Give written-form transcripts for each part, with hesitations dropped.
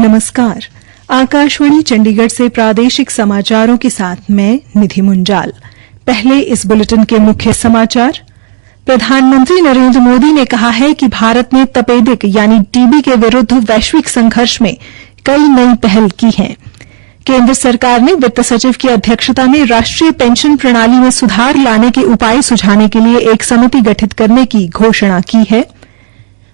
नमस्कार। आकाशवाणी चंडीगढ़ से प्रादेशिक समाचारों के साथ मैं निधि मुंजाल। पहले इस बुलेटिन के मुख्य समाचार। प्रधानमंत्री नरेंद्र मोदी ने कहा है कि भारत ने तपेदिक यानी टीबी के विरुद्ध वैश्विक संघर्ष में कई नई पहल की हैं। केंद्र सरकार ने वित्त सचिव की अध्यक्षता में राष्ट्रीय पेंशन प्रणाली में सुधार लाने के उपाय सुझाने के लिए एक समिति गठित करने की घोषणा की है।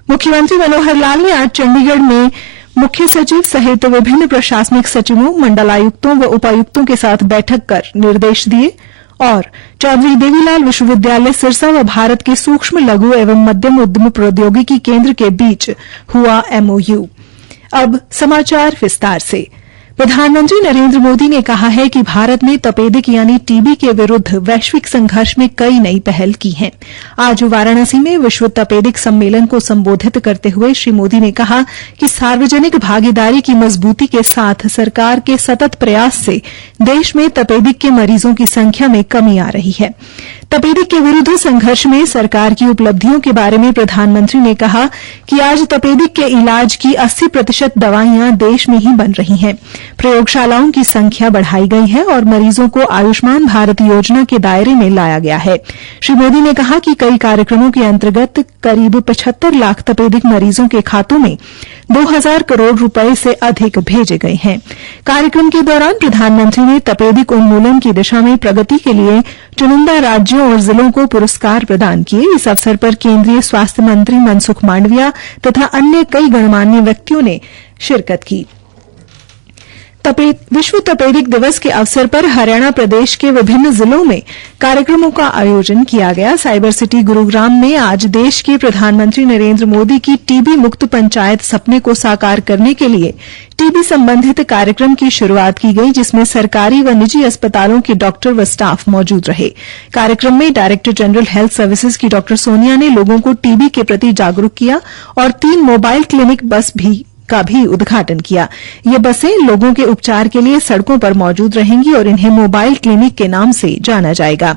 मुख्यमंत्री मनोहर लाल ने आज चंडीगढ़ में मुख्य सचिव सहित विभिन्न प्रशासनिक सचिवों, मंडलायुक्तों व उपायुक्तों के साथ बैठक कर निर्देश दिए और चौधरी देवीलाल विश्वविद्यालय सिरसा व भारत के सूक्ष्म, लघु एवं मध्यम उद्यम प्रौद्योगिकी केंद्र के बीच हुआ एमओयू। अब समाचार विस्तार से। प्रधानमंत्री नरेंद्र मोदी ने कहा है कि भारत ने तपेदिक यानी टीबी के विरुद्ध वैश्विक संघर्ष में कई नई पहल की हैं। आज वाराणसी में विश्व तपेदिक सम्मेलन को संबोधित करते हुए श्री मोदी ने कहा कि सार्वजनिक भागीदारी की मजबूती के साथ सरकार के सतत प्रयास से देश में तपेदिक के मरीजों की संख्या में कमी आ रही है। तपेदिक के विरुद्ध संघर्ष में सरकार की उपलब्धियों के बारे में प्रधानमंत्री ने कहा कि आज तपेदिक के इलाज की 80% दवाइयां देश में ही बन रही हैं। प्रयोगशालाओं की संख्या बढ़ाई गई है और मरीजों को आयुष्मान भारत योजना के दायरे में लाया गया है। श्री मोदी ने कहा कि कई कार्यक्रमों के अंतर्गत करीब 75 लाख तपेदिक मरीजों के खातों में 2000 करोड़ रुपए से अधिक भेजे गए हैं। कार्यक्रम के दौरान प्रधानमंत्री ने तपेदिक उन्मूलन की दिशा में प्रगति के लिए चुनिंदा राज्यों और जिलों को पुरस्कार प्रदान किए। इस अवसर पर केंद्रीय स्वास्थ्य मंत्री मनसुख मांडविया तथा अन्य कई गणमान्य व्यक्तियों ने शिरकत की। विश्व तपेदिक दिवस के अवसर पर हरियाणा प्रदेश के विभिन्न जिलों में कार्यक्रमों का आयोजन किया गया। साइबर सिटी गुरुग्राम में आज देश के प्रधानमंत्री नरेंद्र मोदी की टीबी मुक्त पंचायत सपने को साकार करने के लिए टीबी संबंधित कार्यक्रम की शुरुआत की गई, जिसमें सरकारी व निजी अस्पतालों के डॉक्टर व स्टाफ मौजूद रहे। कार्यक्रम में डायरेक्टर जनरल हेल्थ सर्विसेज की डॉक्टर सोनिया ने लोगों को टीबी के प्रति जागरूक किया और 3 मोबाइल क्लिनिक बस का भी उद्घाटन किया। ये बसें लोगों के उपचार के लिए सड़कों पर मौजूद रहेंगी और इन्हें मोबाइल क्लिनिक के नाम से जाना जाएगा।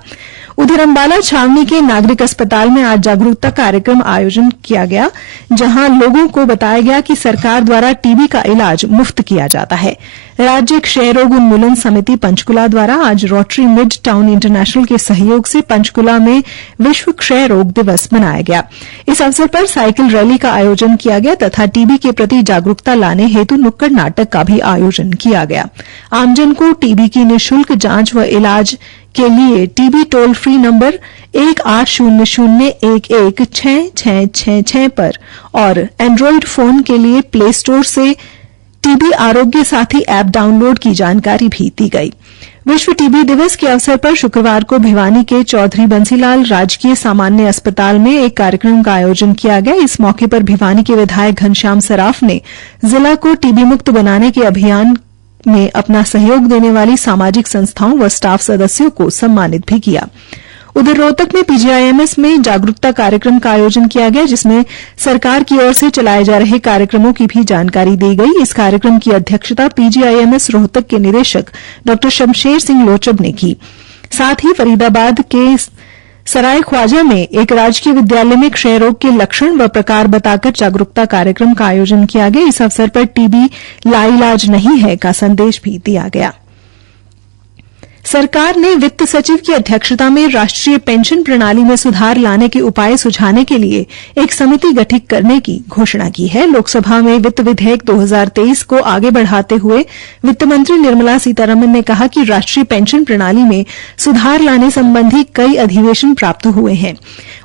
उधर अम्बाला छावनी के नागरिक अस्पताल में आज जागरूकता कार्यक्रम आयोजन किया गया, जहां लोगों को बताया गया कि सरकार द्वारा टीबी का इलाज मुफ्त किया जाता है। राज्य क्षय रोग उन्मूलन समिति पंचकुला द्वारा आज रोटरी मिड टाउन इंटरनेशनल के सहयोग से पंचकुला में विश्व क्षय रोग दिवस मनाया गया। इस अवसर पर साइकिल रैली का आयोजन किया गया तथा टीबी के प्रति जागरूकता लाने हेतु नुक्कड़ नाटक का भी आयोजन किया गया। आमजन को टीबी की निःशुल्क जांच व इलाज के लिए टीबी टोल फ्री नंबर 1800116666 पर और एंड्रॉइड फोन के लिए प्ले स्टोर से टीबी आरोग्य साथी ऐप डाउनलोड की जानकारी भी दी गई। विश्व टीबी दिवस के अवसर पर शुक्रवार को भिवानी के चौधरी बंसीलाल राजकीय सामान्य अस्पताल में एक कार्यक्रम का आयोजन किया गया। इस मौके पर भिवानी के विधायक घनश्याम सराफ ने जिला को टीबी मुक्त बनाने के अभियान में अपना सहयोग देने वाली सामाजिक संस्थाओं व स्टाफ सदस्यों को सम्मानित भी किया। उधर रोहतक में पीजीआईएमएस में जागरूकता कार्यक्रम का आयोजन किया गया, जिसमें सरकार की ओर से चलाए जा रहे कार्यक्रमों की भी जानकारी दी गई। इस कार्यक्रम की अध्यक्षता पीजीआईएमएस रोहतक के निदेशक डॉ शमशेर सिंह लोचब ने की। साथ ही फरीदाबाद के सराय ख्वाजा में एक राजकीय विद्यालय में क्षय रोग के लक्षण व प्रकार बताकर जागरूकता कार्यक्रम का आयोजन किया गया। इस अवसर पर टीबी लाइलाज नहीं है का संदेश भी दिया गया। सरकार ने वित्त सचिव की अध्यक्षता में राष्ट्रीय पेंशन प्रणाली में सुधार लाने के उपाय सुझाने के लिए एक समिति गठित करने की घोषणा की है। लोकसभा में वित्त विधेयक 2023 को आगे बढ़ाते हुए वित्त मंत्री निर्मला सीतारमण ने कहा कि राष्ट्रीय पेंशन प्रणाली में सुधार लाने संबंधी कई अधिवेशन प्राप्त हुए हैं।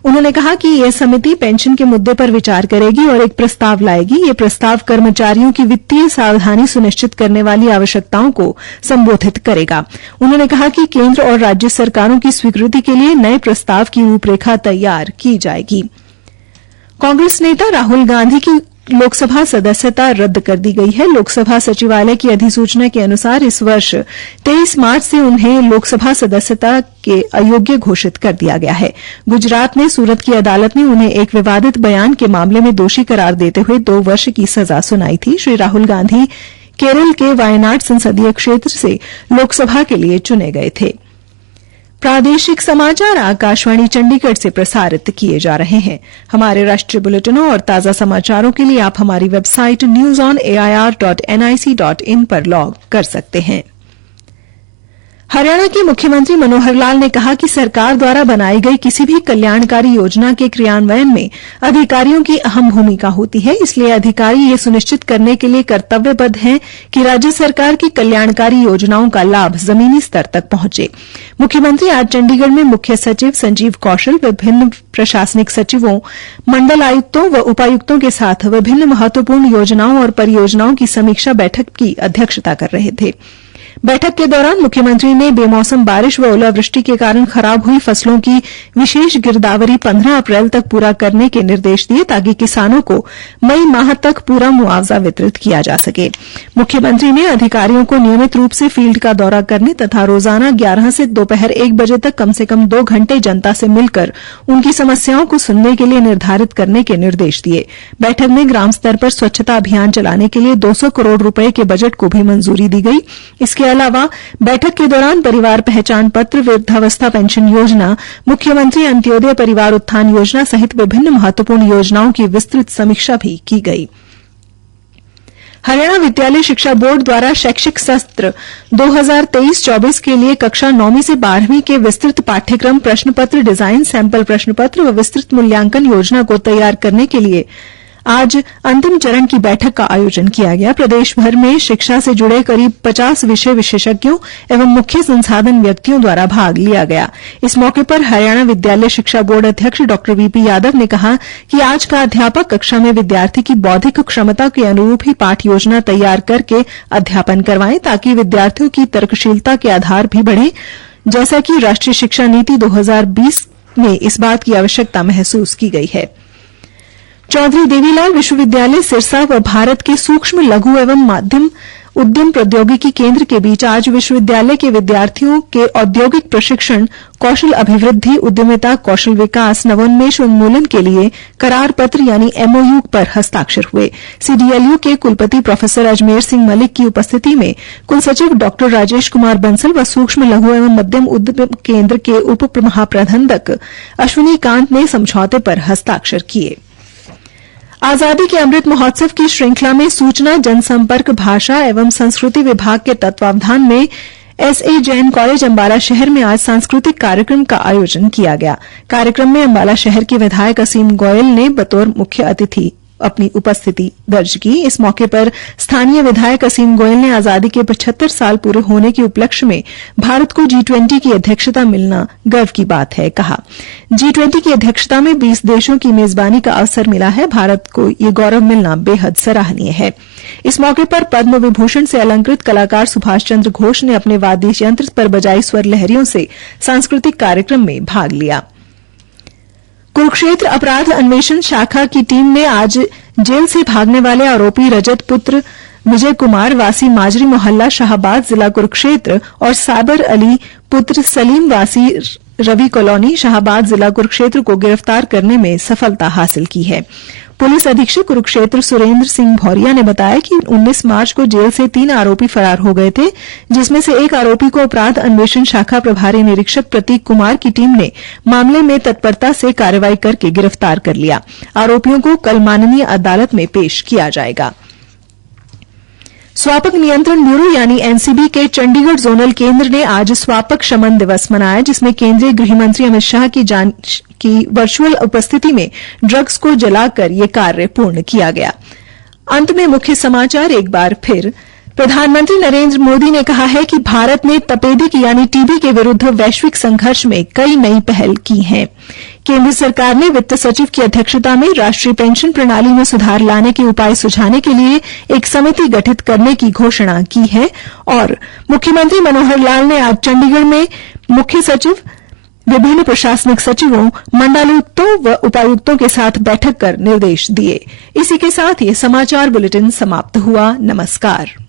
उन्होंने कहा कि यह समिति पेंशन के मुद्दे पर विचार करेगी और एक प्रस्ताव लाएगी। ये प्रस्ताव कर्मचारियों की वित्तीय सावधानी सुनिश्चित करने वाली आवश्यकताओं को संबोधित करेगा। उन्होंने कहा कि केंद्र और राज्य सरकारों की स्वीकृति के लिए नए प्रस्ताव की रूपरेखा तैयार की जाएगी। कांग्रेस नेता राहुल गांधी की लोकसभा सदस्यता रद्द कर दी गई है। लोकसभा सचिवालय की अधिसूचना के अनुसार इस वर्ष 23 मार्च से उन्हें लोकसभा सदस्यता के अयोग्य घोषित कर दिया गया है। गुजरात में सूरत की अदालत ने उन्हें एक विवादित बयान के मामले में दोषी करार देते हुए 2 वर्ष की सजा सुनाई थी। श्री राहुल गांधी केरल के वायनाड संसदीय क्षेत्र से लोकसभा के लिए चुने गए थे। प्रादेशिक समाचार आकाशवाणी चंडीगढ़ से प्रसारित किए जा रहे हैं। हमारे राष्ट्रीय बुलेटिनों और ताजा समाचारों के लिए आप हमारी वेबसाइट newsonair.nic.in पर लॉग कर सकते हैं। हरियाणा के मुख्यमंत्री मनोहर लाल ने कहा कि सरकार द्वारा बनाई गई किसी भी कल्याणकारी योजना के क्रियान्वयन में अधिकारियों की अहम भूमिका होती है, इसलिए अधिकारी ये सुनिश्चित करने के लिए कर्तव्यबद्ध हैं कि राज्य सरकार की कल्याणकारी योजनाओं का लाभ जमीनी स्तर तक पहुंचे। मुख्यमंत्री आज चंडीगढ़ में मुख्य सचिव संजीव कौशल, विभिन्न प्रशासनिक सचिवों, मंडल आयुक्तों व उपायुक्तों के साथ विभिन्न महत्वपूर्ण योजनाओं और परियोजनाओं की समीक्षा बैठक की अध्यक्षता कर रहे थे। बैठक के दौरान मुख्यमंत्री ने बेमौसम बारिश व ओलावृष्टि के कारण खराब हुई फसलों की विशेष गिरदावरी 15 अप्रैल तक पूरा करने के निर्देश दिए ताकि किसानों को मई माह तक पूरा मुआवजा वितरित किया जा सके। मुख्यमंत्री ने अधिकारियों को नियमित रूप से फील्ड का दौरा करने तथा रोजाना 11 से दोपहर 1 बजे तक कम से कम 2 घंटे जनता से मिलकर उनकी समस्याओं को सुनने के लिए निर्धारित करने के निर्देश दिए। बैठक में ग्राम स्तर पर स्वच्छता अभियान चलाने के लिए 200 करोड़ रुपए के बजट को भी मंजूरी दी गई। इसके अलावा बैठक के दौरान परिवार पहचान पत्र, वृद्धावस्था पेंशन योजना, मुख्यमंत्री अंत्योदय परिवार उत्थान योजना सहित विभिन्न महत्वपूर्ण योजनाओं की विस्तृत समीक्षा भी की गई। हरियाणा विद्यालय शिक्षा बोर्ड द्वारा शैक्षिक सत्र 2023-24 के लिए कक्षा 9वीं से 12वीं के विस्तृत पाठ्यक्रम, प्रश्नपत्र डिजाइन, सैंपल प्रश्नपत्र व विस्तृत मूल्यांकन योजना को तैयार करने के लिए आज अंतिम चरण की बैठक का आयोजन किया गया। प्रदेश भर में शिक्षा से जुड़े करीब 50 विषय विशेषज्ञों एवं मुख्य संसाधन व्यक्तियों द्वारा भाग लिया गया। इस मौके पर हरियाणा विद्यालय शिक्षा बोर्ड अध्यक्ष डॉ वीपी यादव ने कहा कि आज का अध्यापक कक्षा में विद्यार्थी की बौद्धिक क्षमता के अनुरूप ही पाठ योजना तैयार करके अध्यापन करवाएं ताकि विद्यार्थियों की तर्कशीलता के आधार भी बढ़े, जैसा कि राष्ट्रीय शिक्षा नीति 2020 में इस बात की आवश्यकता महसूस की गई है। चौधरी देवीलाल विश्वविद्यालय सिरसा व भारत के सूक्ष्म, लघु एवं मध्यम उद्यम प्रौद्योगिकी केंद्र के बीच आज विश्वविद्यालय के विद्यार्थियों के औद्योगिक प्रशिक्षण, कौशल अभिवृद्धि, उद्यमिता, कौशल विकास, नवोन्मेष उन्मूलन के लिए करार पत्र यानी एमओयू पर हस्ताक्षर हुए। सीडीएलयू के कुलपति प्रोफेसर अजमेर सिंह मलिक की उपस्थिति में कुलसचिव डॉ राजेश कुमार बंसल व सूक्ष्म, लघु एवं मध्यम उद्यम केंद्र के उप महाप्रबंधक अश्विनी कांत ने समझौते पर हस्ताक्षर किए। आजादी के अमृत महोत्सव की श्रृंखला में सूचना, जनसंपर्क, भाषा एवं संस्कृति विभाग के तत्वावधान में एसए जैन कॉलेज अम्बाला शहर में आज सांस्कृतिक कार्यक्रम का आयोजन किया गया। कार्यक्रम में अम्बाला शहर के विधायक असीम गोयल ने बतौर मुख्य अतिथि अपनी उपस्थिति दर्ज की। इस मौके पर स्थानीय विधायक असीम गोयल ने आजादी के 75 साल पूरे होने के उपलक्ष्य में भारत को G20 की अध्यक्षता मिलना गर्व की बात है, कहा। G20 की अध्यक्षता में 20 देशों की मेजबानी का अवसर मिला है। भारत को ये गौरव मिलना बेहद सराहनीय है। इस मौके पर पद्म विभूषण से अलंकृत कलाकार सुभाष चंद्र घोष ने अपने वाद्य यंत्र पर बजाई स्वर लहरियों से सांस्कृतिक कार्यक्रम में भाग लिया। कुरुक्षेत्र अपराध अन्वेषण शाखा की टीम ने आज जेल से भागने वाले आरोपी रजत पुत्र विजय कुमार वासी माजरी मोहल्ला शाहबाद जिला कुरुक्षेत्र और साबर अली पुत्र सलीम वासी रवि कॉलोनी शाहबाद जिला कुरुक्षेत्र को गिरफ्तार करने में सफलता हासिल की है। पुलिस अधीक्षक कुरुक्षेत्र सुरेंद्र सिंह भौरिया ने बताया कि 19 मार्च को जेल से 3 आरोपी फरार हो गए थे, जिसमें से एक आरोपी को अपराध अन्वेषण शाखा प्रभारी निरीक्षक प्रतीक कुमार की टीम ने मामले में तत्परता से कार्रवाई करके गिरफ्तार कर लिया। आरोपियों को कल माननीय अदालत में पेश किया जाएगा। स्वापक नियंत्रण ब्यूरो यानी एनसीबी के चंडीगढ़ जोनल केंद्र ने आज स्वापक शमन दिवस मनाया, जिसमें केंद्रीय गृह मंत्री अमित शाह की वर्चुअल उपस्थिति में ड्रग्स को जलाकर ये कार्य पूर्ण किया गया। अंत में मुख्य समाचार एक बार फिर। प्रधानमंत्री नरेंद्र मोदी ने कहा है कि भारत ने तपेदिक यानी टीबी के विरुद्ध वैश्विक संघर्ष में कई नई पहल की हैं। केंद्र सरकार ने वित्त सचिव की अध्यक्षता में राष्ट्रीय पेंशन प्रणाली में सुधार लाने के उपाय सुझाने के लिए एक समिति गठित करने की घोषणा की है। और मुख्यमंत्री मनोहर लाल ने आज चंडीगढ़ में मुख्य सचिव, विभिन्न प्रशासनिक सचिवों, मंडलायुक्तों व उपायुक्तों के साथ बैठक कर निर्देश दिए। इसी के साथ ये समाचार बुलेटिन समाप्त हुआ। नमस्कार।